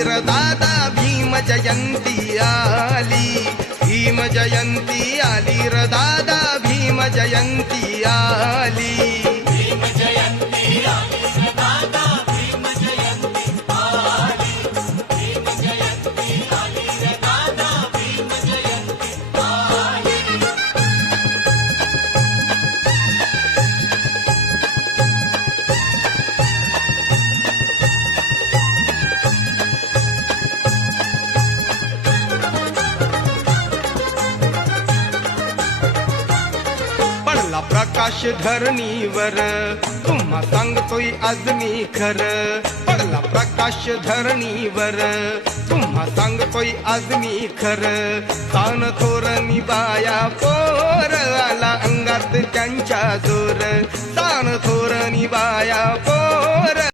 र दादा भीम जयंती आली, भीम जयंती आली र दादा भीम जयंती आली, भीम जयंती आली रे दादा भीम जयंती आली, भीम जयंती आली रे दादा भीम जयंती आली. पडला प्रकाश धरणीवर तुम्हा सांगतोय आज मी खरं, पडला प्रकाश धरणीवर तुम्हा सांगतोय आज मी खरं, तान थोरणी बाया पोर आला अंगात त्यांच्या जोर, तान थोरणी बाया पोर